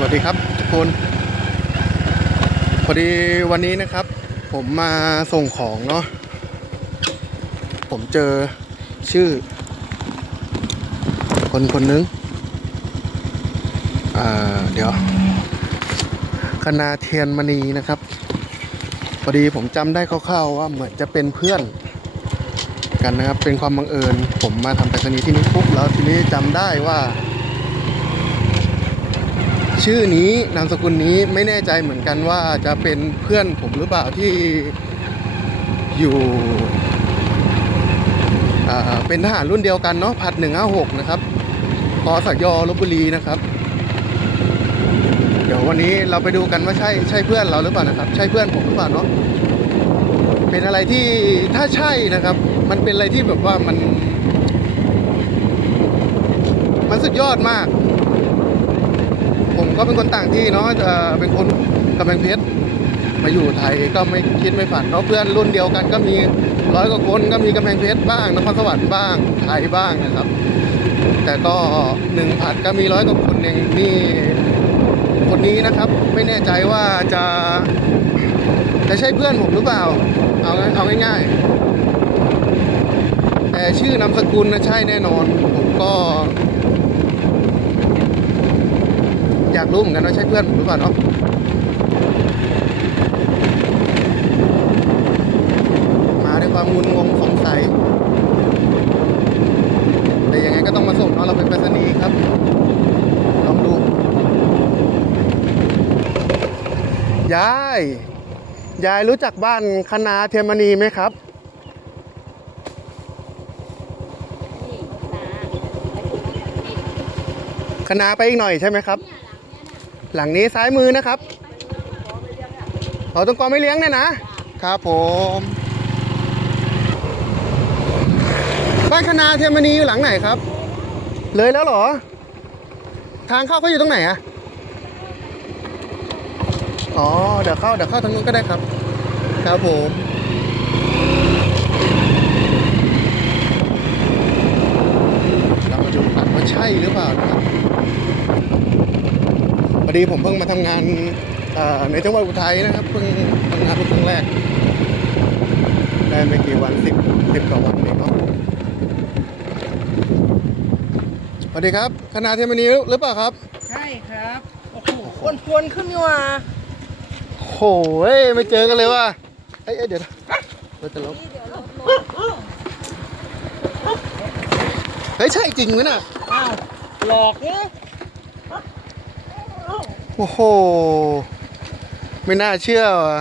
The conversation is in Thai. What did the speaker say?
สวัสดีครับทุกคน พอดีวันนี้นะครับ ผมมาส่งของเนาะผมเจอชื่อ คนคนนึงอ่าเดี๋ยวคณาเทียนมณีนะครับ พอดีผมจำได้คร่าวๆว่าเหมือนจะเป็นเพื่อนกันนะครับ เป็นความบังเอิญ ผมมาทำไปรษณีย์ที่นี่ปุ๊บแล้วทีนี้จำได้ว่า ชื่อนี้นามสกุลนี้ไม่แน่ใจเหมือนกันว่าจะเป็นเพื่อนผมหรือเปล่าที่อยู่เป็นทหารรุ่นเดียวกันเนาะผัดหนึ่งห้าหกนะครับกสยลบบุรีนะครับ เดี๋ยววันนี้เราไปดูกันว่าใช่ใช่เพื่อนเราหรือเปล่านะครับ ใช่เพื่อนผมหรือเปล่าเนาะเป็นอะไรที่ถ้าใช่นะครับ มันเป็นอะไรที่แบบว่ามัน มันสุดยอดมาก ก็เป็นคนต่างที่เนาะเป็นคนกำแพงเพชรมาอยู่ไทยก็ไม่คิดไม่ฝันเนาะเพื่อนรุ่นเดียวกันก็มีร้อยกว่าคนก็มีกำแพงเพชรบ้างนครสวรรค์บ้างไทยบ้างนะครับ แต่ก็หนึ่งผัดก็มีร้อยกว่าคนเองนี่คนนี้นะครับ ไม่แน่ใจว่าจะจะใช่เพื่อนผมหรือเปล่า เอาเอาง่ายๆแต่ชื่อนามสกุลนะใช่แน่นอน ผมก็ อยากรู้เหมือนกันว่าใช่เพื่อนผมหรือเปล่าเนาะมาด้วยความงุนงงสงสัยแต่ยังไงก็ต้องมาส่งเนาะเราเป็นไปรษณีย์ครับลองดูยายยายรู้จักบ้านคณาเทียมณีไหมครับคณาไปอีกหน่อยใช่ไหมครับ หลังนี้ซ้ายมือนะครับเราต้องกอไม่เลี้ยงเนี่ยนะครับผมบ้านคณาเทียมณีอยู่หลังไหนครับ เลยแล้วเหรอ ทางเข้าเขาอยู่ตรงไหนอะอ๋อเดี๋ยวเข้าเดี๋ยวเข้าทางนู้นก็ได้ครับ ครับผมเรามาดูกันว่าใช่หรือเปล่านะครับ พอดีผมเพิ่งมาทำงานเอ่อในจังหวัดอุทัยนะครับ เพิ่งทำงานเป็นครั้งแรก ได้ไม่กี่วันสิบสิบกว่าวันเองเนาะสวัสดีครับ คณะเทยมนีหรือเปล่าครับ ใช่ครับ โอ้โหคนพวนขึ้นนี่ว่าโหยไม่เจอกันเลยว่ะเอ้ยเอ้ยเดี๋ยวนะเราจะลบเฮ้ยใช่จริงไหมน่ะอ้าวหลอกเนี่ย โอ้โห ไม่น่าเชื่อว่ะ